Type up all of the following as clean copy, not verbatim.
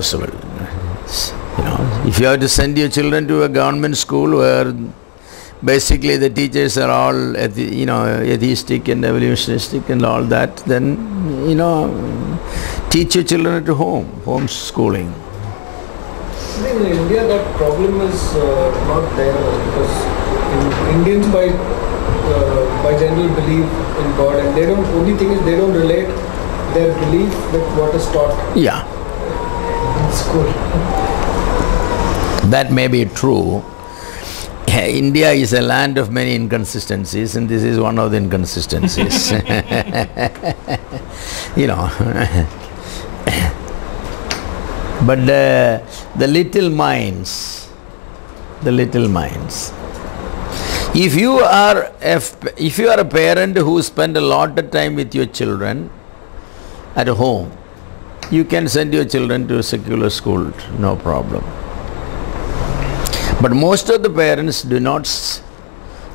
possible. If you have to send your children to a government school where basically the teachers are all atheistic and evolutionistic and all that, then teach your children at home, homeschooling. I think in India that problem is not there because Indians by general believe in God, and they don't. Only thing is they don't relate their belief with what is taught. Yeah. In school. That may be true. India is a land of many inconsistencies, and this is one of the inconsistencies. But the little minds. If you are a parent who spend a lot of time with your children at home, you can send your children to a secular school, no problem. But most of the parents do not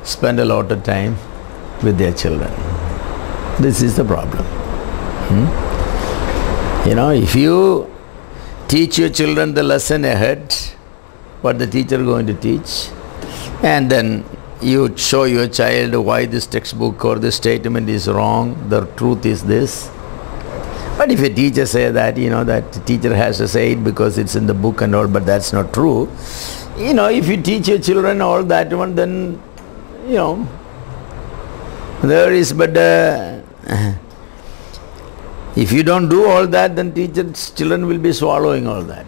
spend a lot of time with their children. This is the problem. If you teach your children the lesson ahead, what the teacher is going to teach, and then you show your child why this textbook or this statement is wrong, the truth is this. But if a teacher says that, that the teacher has to say it because it's in the book and all, but that's not true. If you teach your children all that one, then, there is, but if you don't do all that, then children will be swallowing all that.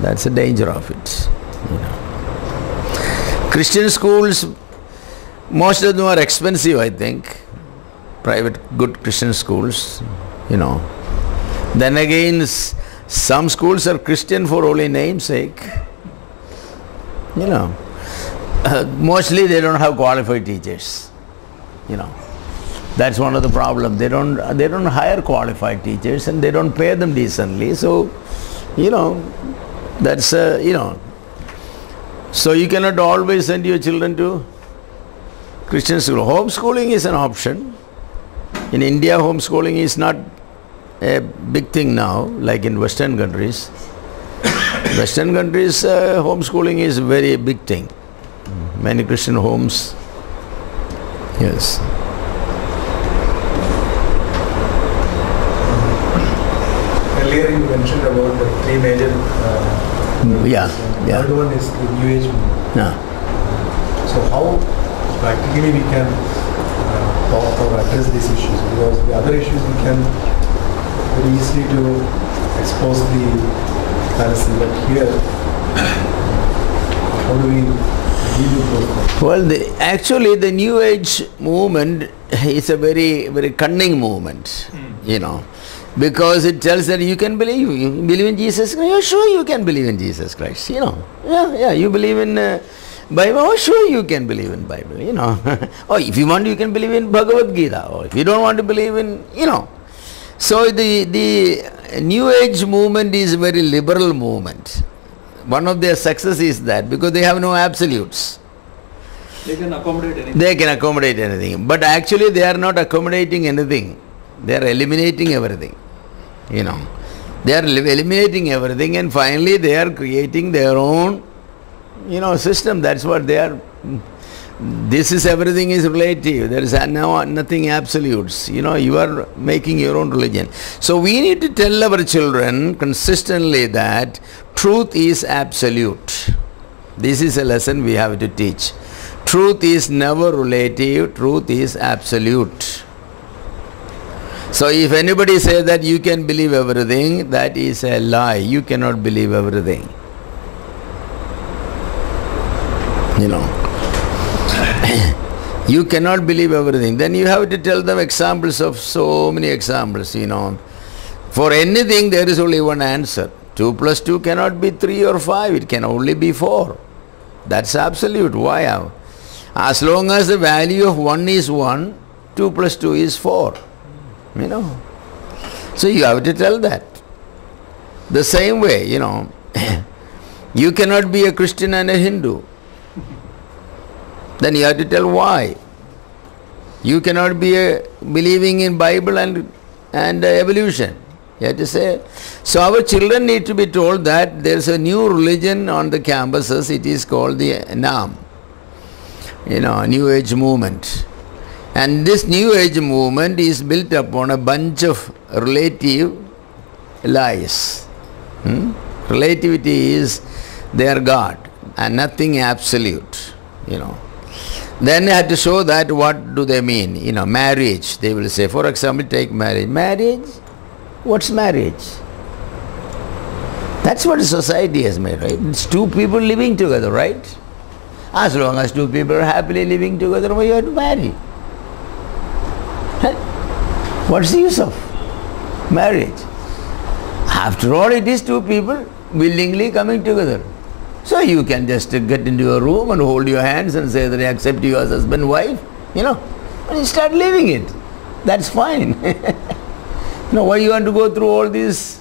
That's the danger of it. Christian schools, most of them are expensive, I think. Private, good Christian schools, Then again, some schools are Christian for only namesake. Mostly they don't have qualified teachers. That's one of the problems. They don't hire qualified teachers and they don't pay them decently. So, that's so you cannot always send your children to Christian school. Homeschooling is an option. In India, homeschooling is not a big thing now, like in Western countries. Western countries, homeschooling is a very big thing. Many Christian homes, yes. Earlier you mentioned about the three major yeah. The third one is the New Age movement. Yeah. So how practically we can talk or address these issues? Because the other issues we can very easily to expose the fallacy, but here, how do we deal with those things? Well, actually the New Age movement is a very, very cunning movement, because it tells that you can believe in Jesus Christ. You're sure you can believe in Jesus Christ, you believe in Bible. Oh, sure you can believe in Bible, or if you want, you can believe in Bhagavad Gita, or if you don't want to believe in, So the New Age movement is a very liberal movement. One of their success is that because they have no absolutes. They can accommodate anything. They can accommodate anything. But actually they are not accommodating anything. They are eliminating everything. They are eliminating everything, and finally they are creating their own, system. That's what they are. Everything is relative. There is nothing absolutes. You are making your own religion. So we need to tell our children consistently that truth is absolute. This is a lesson we have to teach. Truth is never relative. Truth is absolute. So if anybody says that you can believe everything, that is a lie. You cannot believe everything. You cannot believe everything. Then you have to tell them examples of so many examples, For anything there is only one answer. 2 plus 2 cannot be 3 or 5. It can only be 4. That's absolute. Why? As long as the value of 1 is 1, 2 plus 2 is 4. So you have to tell that. The same way, you cannot be a Christian and a Hindu. Then you have to tell why. You cannot be believing in Bible and evolution. You have to say. So our children need to be told that there's a new religion on the campuses. It is called the Naam. New Age movement. And this New Age movement is built upon a bunch of relative lies. Relativity is their God and nothing absolute. Then they have to show that what do they mean. Marriage, they will say. For example, take marriage. Marriage? What's marriage? That's what society has made, right? It's two people living together, right? As long as two people are happily living together, why you have to marry? What's the use of marriage? After all, it is two people willingly coming together. So you can just get into your room and hold your hands and say that I accept you as husband, wife, and you start living it. That's fine. Why you want to go through all this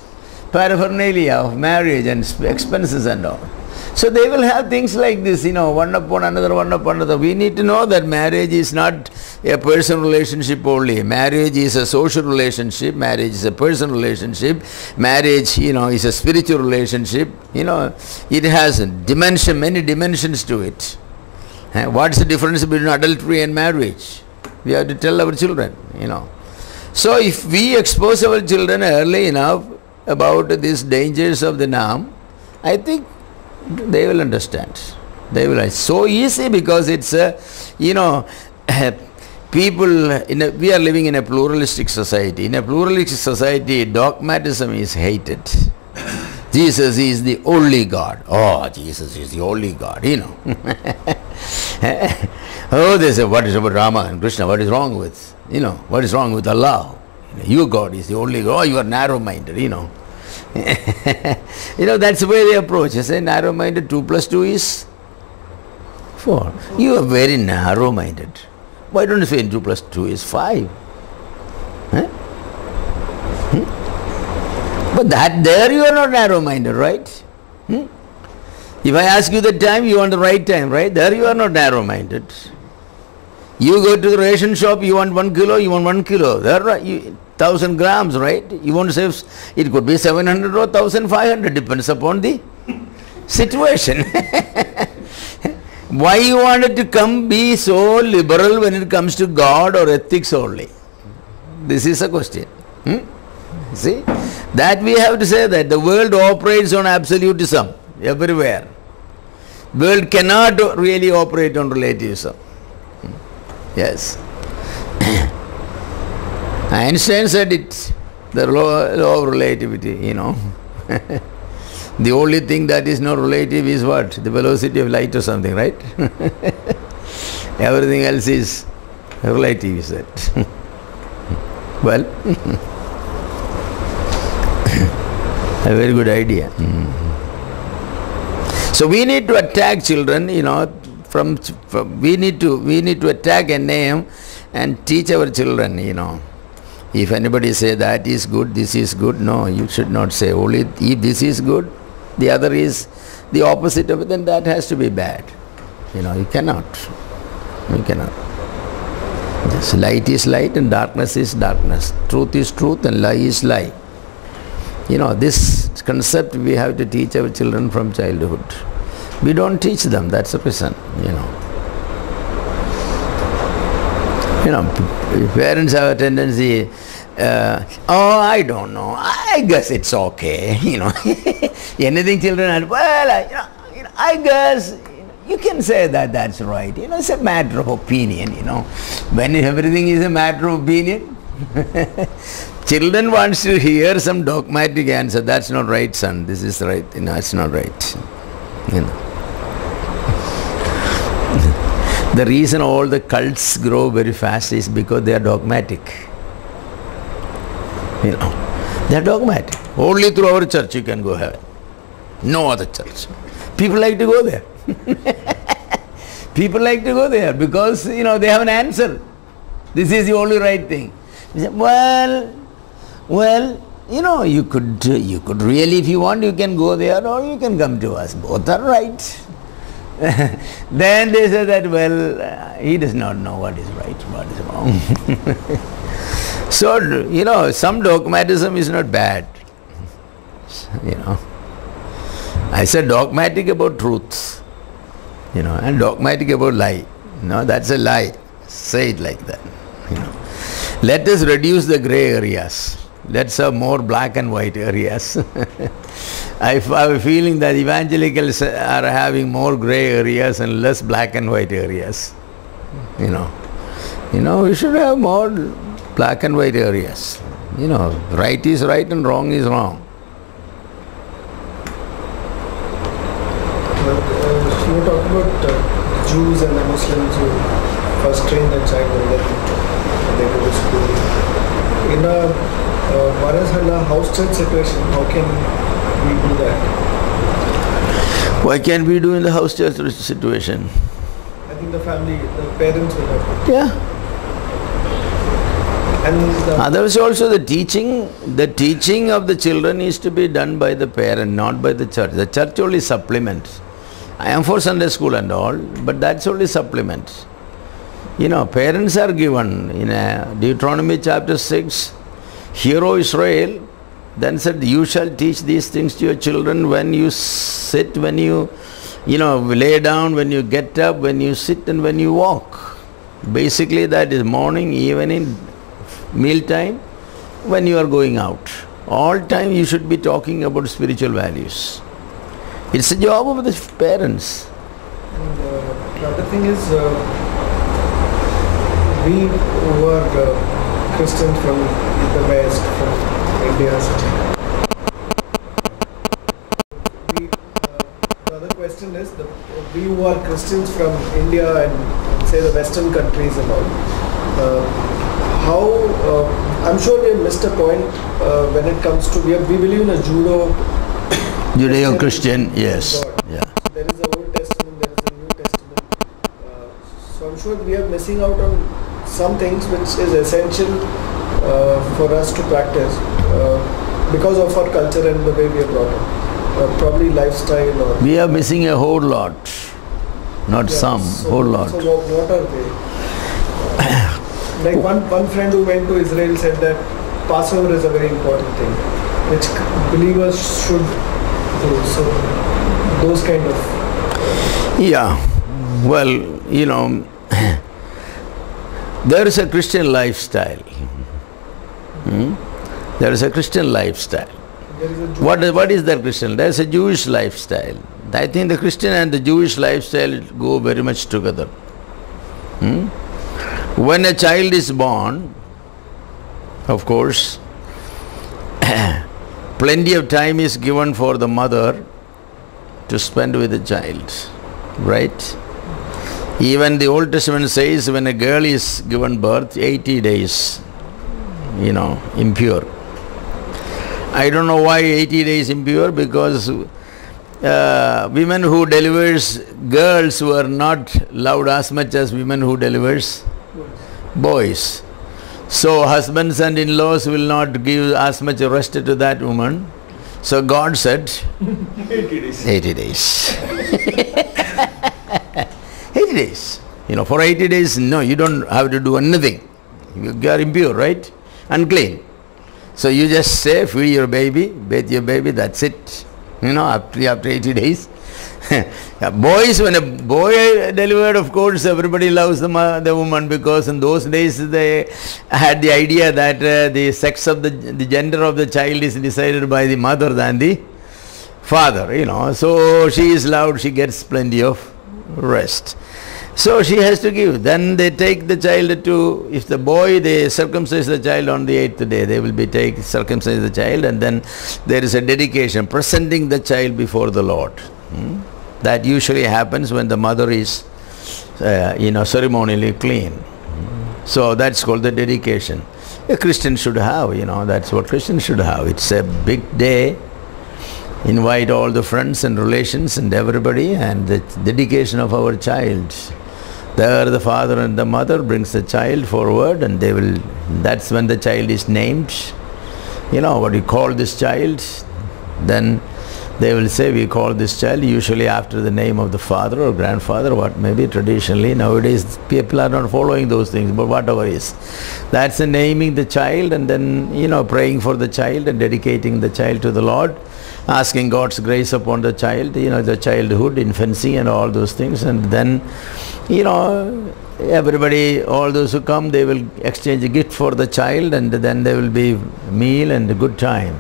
paraphernalia of marriage and expenses and all? So they will have things like this, one upon another, one upon another. We need to know that marriage is not a personal relationship only. Marriage is a social relationship. Marriage is a personal relationship. Marriage, is a spiritual relationship. It has many dimensions to it. What's the difference between adultery and marriage? We have to tell our children, So if we expose our children early enough about these dangers of the Naam, I think they will understand. They will. It's so easy because it's people. We are living in a pluralistic society. In a pluralistic society, dogmatism is hated. Jesus is the only God. Oh, Jesus is the only God. Oh, they say, what is about Rama and Krishna? What is wrong with? What is wrong with Allah? Your God is the only God. Oh, you are narrow-minded. That's the way they approach. You say narrow-minded, 2 plus 2 is 4. You are very narrow-minded. Why don't you say 2 plus 2 is 5? But there you are not narrow-minded, right? If I ask you the time, you want the right time, right? There you are not narrow-minded. You go to the ration shop, you want 1 kilo, you want 1 kilo. There are 1,000 grams, right? You want to say it could be 700 or 1,500, depends upon the situation. Why you wanted to be so liberal when it comes to God or ethics only? This is a question. See? That we have to say that the world operates on absolutism everywhere. World cannot really operate on relativism. Yes. Einstein said it, the law of relativity, The only thing that is not relative is what? The velocity of light or something, right? Everything else is relative, he said. Well, a very good idea. So we need to attack children, we need to attack a name and teach our children, If anybody say that is good, this is good, no, you should not say. Only if this is good, the other is the opposite of it, then that has to be bad. You cannot. You cannot. Yes, light is light and darkness is darkness. Truth is truth and lie is lie. This concept we have to teach our children from childhood. We don't teach them, that's the reason, Parents have a tendency, I don't know, I guess it's okay, Anything children, I guess, you can say that that's right. It's a matter of opinion, When everything is a matter of opinion, children wants to hear some dogmatic answer. That's not right, son. This is right. It's not right. The reason all the cults grow very fast is because they are dogmatic. They are dogmatic. Only through our church you can go heaven. No other church. People like to go there. People like to go there because, they have an answer. This is the only right thing. You say, well, you could really, if you want, you can go there or you can come to us. Both are right. Then they say that, he does not know what is right, what is wrong. So, some dogmatism is not bad. I said dogmatic about truth, and dogmatic about lie. No, that's a lie. Say it like that. Let us reduce the grey areas. Let's have more black and white areas. I have a feeling that evangelicals are having more grey areas and less black and white areas. We should have more black and white areas. Right is right and wrong is wrong. You were talking about Jews and the Muslims who first train their child and then they go to school. In a house church situation, how can we do that? Why can't we do in the house church situation? I think the parents will have to. Yeah. And others also, the teaching of the children is to be done by the parent, not by the church. The church only supplements. I am for Sunday school and all, but that's only supplements. Parents are given in Deuteronomy chapter 6, Hear, O Israel, then said, you shall teach these things to your children when you sit, when you lay down, when you get up, when you sit and when you walk. Basically that is morning, evening, mealtime, when you are going out. All time you should be talking about spiritual values. It's a job of the parents. And the other thing is, we who are Christians from the West, from India, the other question is, we who are Christians from India and say the Western countries and all, I'm sure we have missed a point when it comes to, we believe in a Judeo-Christian, yes. God. Yeah. There is the Old Testament, there is the New Testament. So I'm sure we are missing out on some things which is essential for us to practice because of our culture and the way we are brought up. Probably lifestyle or... We are missing a whole lot. Not whole lot. So what are they? Like one friend who went to Israel said that Passover is a very important thing, which believers should do. So those kind of... Yeah. Well, there is a Christian lifestyle. There is a Christian lifestyle. What is that Christian? There is a Jewish lifestyle. I think the Christian and the Jewish lifestyle go very much together. When a child is born, of course, plenty of time is given for the mother to spend with the child, right? Even the Old Testament says when a girl is given birth, 80 days, impure. I don't know why 80 days impure, because women who delivers girls were not loved as much as women who delivers boys. So husbands and in-laws will not give as much rest to that woman. So God said 80 days. 80 days. 80 days. For 80 days, no, you don't have to do anything. You are impure, right? Unclean. So you just say, feed your baby, bathe your baby, that's it. After 80 days. Boys, when a boy delivered, of course, everybody loves the woman, because in those days they had the idea that the sex of the gender of the child is decided by the mother than the father, So she is loved, she gets plenty of rest. So she has to give. Then they take the child to, if the boy, they circumcise the child on the 8th day. They will be circumcise the child, and then there is a dedication, presenting the child before the Lord. That usually happens when the mother is, ceremonially clean. So that's called the dedication. A Christian should have, that's what Christians should have. It's a big day. Invite all the friends and relations and everybody, and the dedication of our child. There the father and the mother brings the child forward, and that's when the child is named. What you call this child. Then They will say, we call this child usually after the name of the father or grandfather, what maybe traditionally. Nowadays people are not following those things, but whatever is. That's the naming the child, and then, you know, praying for the child and dedicating the child to the Lord, asking God's grace upon the child, you know, the childhood, infancy and all those things. And then, you know, everybody, all those who come, they will exchange a gift for the child, and then there will be meal and a good time.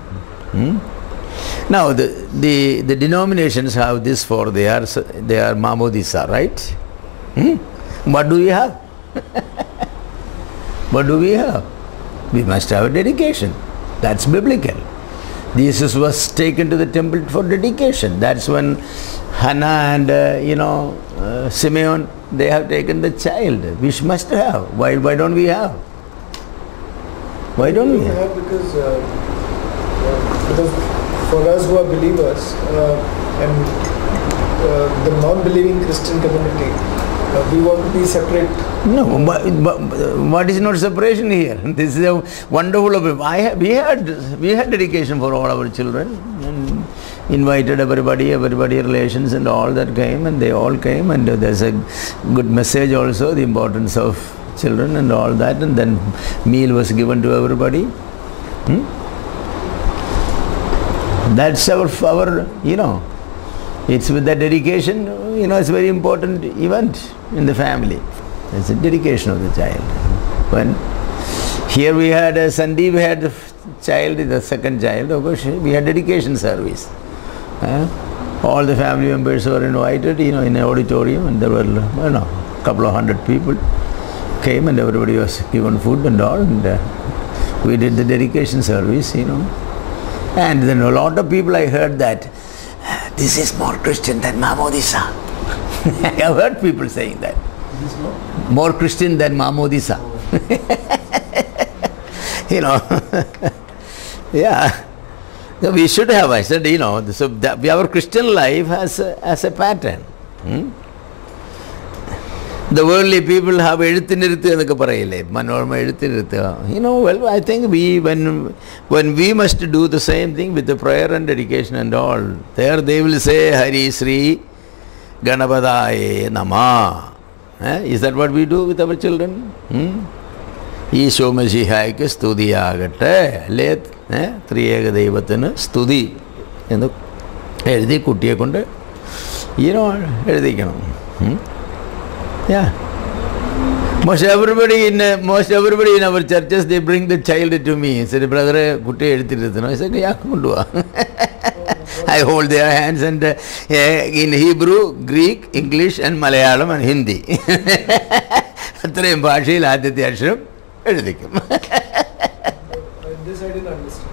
Now the denominations have this for they are Mamodisa, right? What do we have? What do we have? We must have a dedication. That's biblical. Jesus was taken to the temple for dedication. That's when Hannah and Simeon, they have taken the child. We must have. Why don't we have? Why don't we have? Because for us who are believers and the non-believing Christian community, we want to be separate. No, but what is not separation here? This is a wonderful. We had dedication for all our children, and invited everybody, relations and all that came, and they all came, and there's a good message also, the importance of children and all that, and then meal was given to everybody. That's our it's with the dedication, it's a very important event in the family. It's a dedication of the child. When here we had a Sunday, we had a child, the second child, of course, we had dedication service. All the family members were invited, in an auditorium, and there were, a couple of hundred people came, and everybody was given food and all, and we did the dedication service, And then a lot of people, I heard that, this is more Christian than Mamodisa. I have heard people saying that. More Christian than Mamodisa. Yeah. So we should have, I said, so that our Christian life has a pattern. The worldly people have well, I think when we must do the same thing with the prayer and dedication and all, there they will say Hari Sri Ganapadaye Nama. Is that what we do with our children? Isho Masihayake Studi Agate Let Triyaga Devatana Studi and the Edhi Kutia Kunde. Yeah. Most everybody in our churches, they bring the child to me and say, brother, I said, yeah, I hold their hands and in Hebrew, Greek, English and Malayalam and Hindi. This I didn't understand.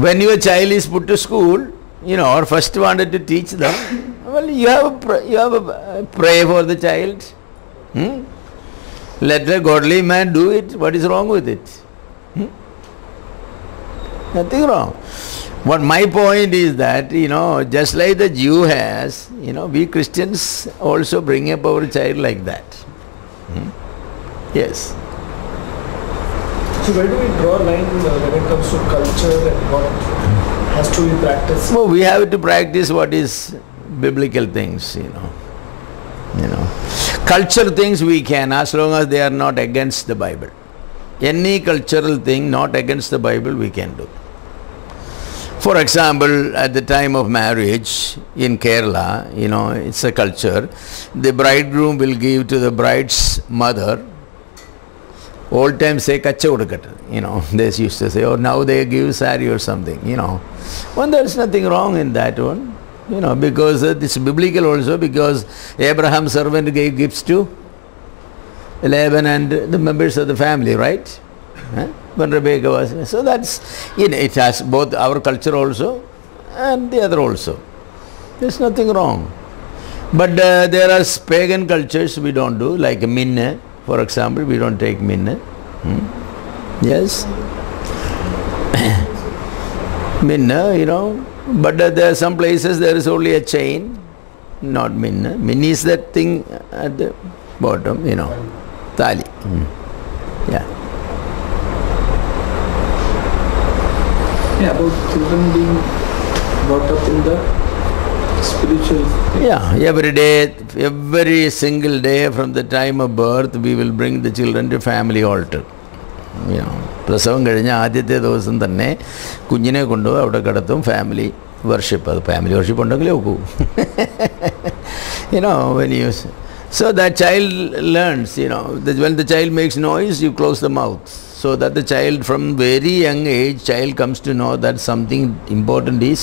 When your child is put to school, or first wanted to teach them, well, you have a pray for the child. Let a godly man do it. What is wrong with it? Nothing wrong. What my point is that, just like the Jew has, we Christians also bring up our child like that. Yes. So where do we draw a line when it comes to culture and what has to be practiced? Well, we have to practice what is biblical things, Cultural things we can, as long as they are not against the Bible. Any cultural thing not against the Bible we can do. For example, at the time of marriage in Kerala, it's a culture, the bridegroom will give to the bride's mother, old times say kacha udukata, they used to say, or now they give sari or something, Well, there's nothing wrong in that one, because it's biblical also, because Abraham's servant gave gifts to Laban and the members of the family, right? When Rebecca was, so that's, it has both our culture also and the other also. There's nothing wrong. But there are pagan cultures we don't do, like minne, for example, we don't take minne. Yes? Minne, but there are some places there is only a chain, not minne. Minne is that thing at the bottom, Tali. Yeah. Yeah, about children being brought up in the spiritual thing. Yeah, every day, every single day from the time of birth, we will bring the children to family altar. You know, പ്രസവം കഴിഞ്ഞ ആദ്യത്തെ ദിവസം തന്നെ കുഞ്ഞിനെ കൊണ്ടുപോയി അവിടെ കിടത്തും family worship. അത് family worship ഉണ്ടെങ്കിലേ ഒക്കൂ. You know, when you... So that child learns, you know, that when the child makes noise, you close the mouth. So that the child from very young age, child comes to know that something important is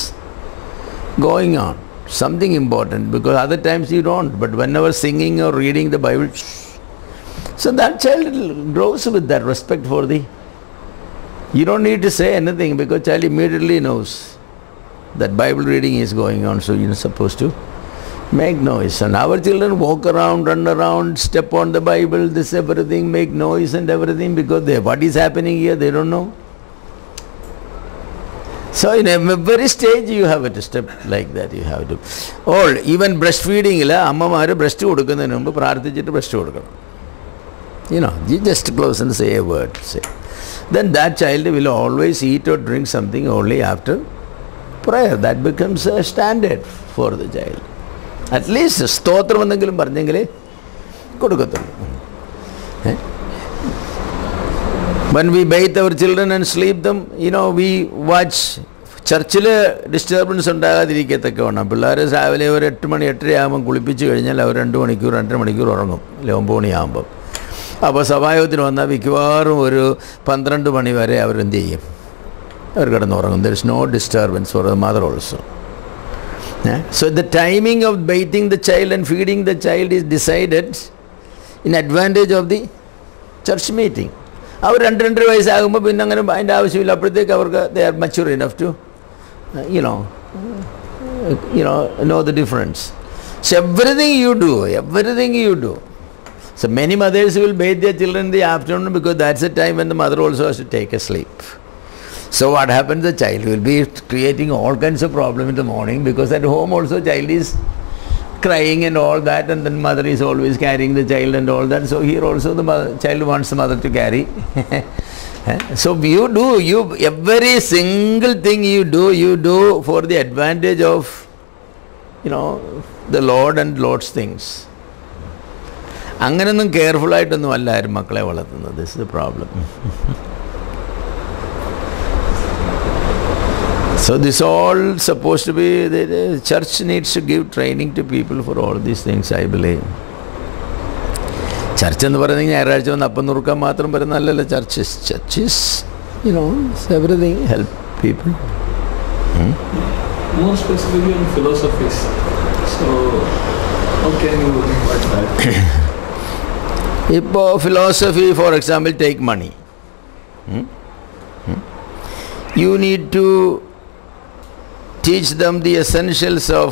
going on. Something important, because other times you don't. But whenever singing or reading the Bible, so that child grows with that respect for the... You don't need to say anything because child immediately knows that Bible reading is going on, so you're supposed to make noise. And our children walk around, run around, step on the Bible, this everything, make noise and everything because what is happening here, they don't know. So in every stage you have to step like that, you have to. Or even breastfeeding, അമ്മമാര് breast കൊടുക്കുന്നതിന് മുമ്പ് പ്രാർത്ഥിച്ചിട്ട് breast കൊടുക്കണം. You know, you just close and say a word. Say. Then that child will always eat or drink something only after prayer. That becomes a standard for the child. At least സ്തോത്രം എന്തെങ്കിലും പറഞ്ഞെങ്കിലേ കൊടുക്കത്തുള്ളൂ. When we bathe our children and sleep them, you know, we watch. ചർച്ചിൽ disturbance ഉണ്ടാകാതിരിക്കത്തൊക്കെ വേണം. പിള്ളേർ രാവിലെ ഒരു 8 മണി 8:30 ആകുമ്പം കുളിപ്പിച്ച് കഴിഞ്ഞാൽ അവർ 2 മണിക്കൂർ 2.5 മണിക്കൂർ ഉറങ്ങും, 9 മണിയാകുമ്പം. അപ്പോൾ സഭായോഗത്തിന് വന്നാൽ മിക്കവാറും ഒരു 12 മണി വരെ അവരെന്ത് ചെയ്യും? അവർ കിടന്നുറങ്ങും. There is no disturbance for the mother also. So the timing of bathing the child and feeding the child is decided in advantage of the church meeting. അവർ 2-2.5 വയസ്സാകുമ്പോൾ പിന്നെ അങ്ങനെ അതിൻ്റെ ആവശ്യമില്ല. അപ്പോഴത്തേക്ക് അവർക്ക് they are mature enough to you know the difference. So everything you do. So many mothers will bathe their children in the afternoon because that's the time when the mother also has to take a sleep. So what happens, the child will be creating all kinds of problems in the morning because at home also child is crying and all that, and then mother is always carrying the child and all that. So here also the child wants the mother to carry. So every single thing you do for the advantage of, you know, the Lord and Lord's things. അങ്ങനെയൊന്നും കെയർഫുള്ളായിട്ടൊന്നും അല്ല ആരും മക്കളെ വളർത്തുന്നത്. This is the problem. So this all supposed to be, the church needs to give training to people for all these things, I believe. Church എന്ന് പറയുന്നത് ഞായറാഴ്ച വന്ന് അപ്പം നുറുക്കാൻ മാത്രം വരുന്നതല്ലല്ലോ churches, you know, everything help people. More specifically on philosophies. So how can you impact that? ഇപ്പോൾ philosophy, for example, take money. You need to teach them the essentials of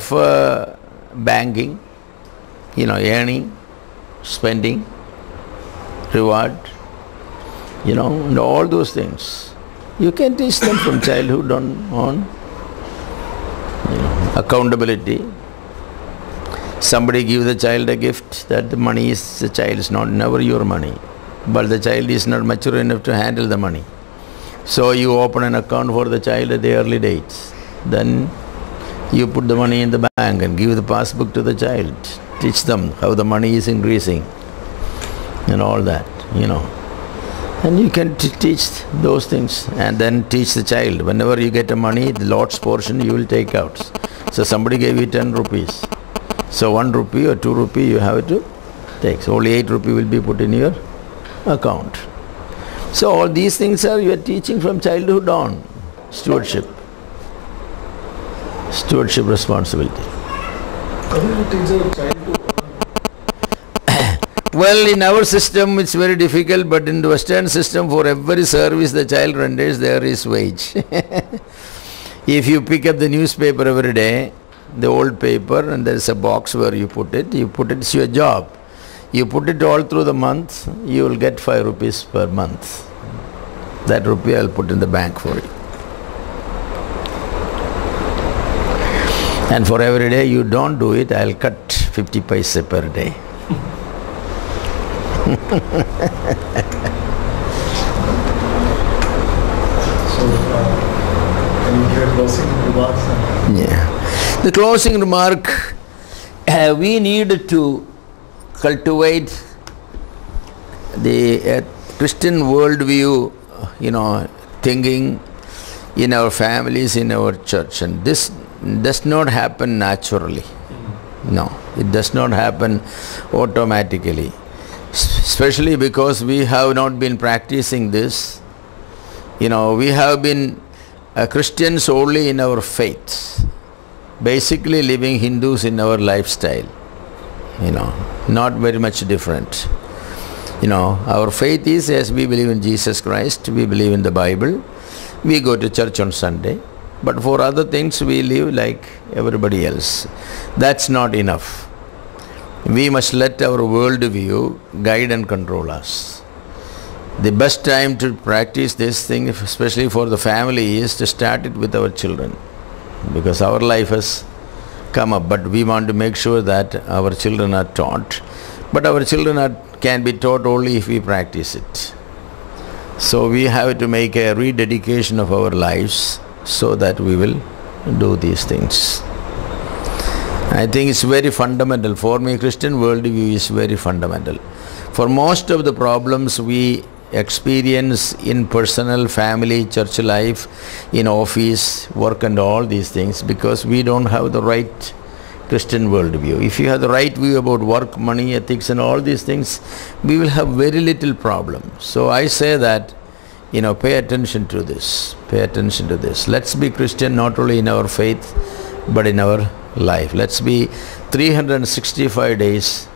banking, you know, earning, spending, reward, you know, and all those things. You can teach them from childhood on you know, accountability. Somebody give the child a gift, that the money is the child, is not never your money, but the child is not mature enough to handle the money. So you open an account for the child at the early dates. Then you put the money in the bank and give the passbook to the child. Teach them how the money is increasing and all that, you know. And you can teach those things and then teach the child. Whenever you get the money, the Lord's portion you will take out. So somebody gave you 10 rupees. So 1 rupee or 2 rupee you have to take. So only 8 rupee will be put in your account. So all these things are you are teaching from childhood on. Stewardship responsibility. How do you teach a child to? Well, in our system it's very difficult, but in the Western system, for every service the child renders, there is wage. If you pick up the newspaper every day, the old paper, and there is a box where you put it, it's your job. You put it all through the month, you will get 5 rupees per month. That rupee I will put in the bank for you. And for every day you don't do it, I will cut 50 paise per day. So Any your closing remarks? Yeah. The closing remark, we need to cultivate the Christian worldview, thinking in our families, in our church. And this does not happen naturally. No, it does not happen automatically. Especially because we have not been practicing this. We have been Christians only in our faith. Basically living Hindus in our lifestyle. Not very much different. Our faith is, as we believe in Jesus Christ, we believe in the Bible, we go to church on Sunday, but for other things we live like everybody else. That's not enough. We must let our worldview guide and control us. The best time to practice this thing, especially for the family, is to start it with our children, because our life has come up, but we want to make sure that our children are taught. But our children can be taught only if we practice it. So we have to make a rededication of our lives so that we will do these things. I think it's very fundamental. For me, Christian worldview is very fundamental. For most of the problems we experience in personal, family, church life, in office, work and all these things, because we don't have the right Christian worldview. If you have the right view about work, money, ethics and all these things, we will have very little problem. So I say that, pay attention to this. Pay attention to this. Let's be Christian not only in our faith, but in our life. Let's be 365 days,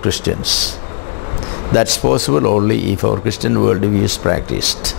Christians. That's possible only if our Christian worldview is practiced.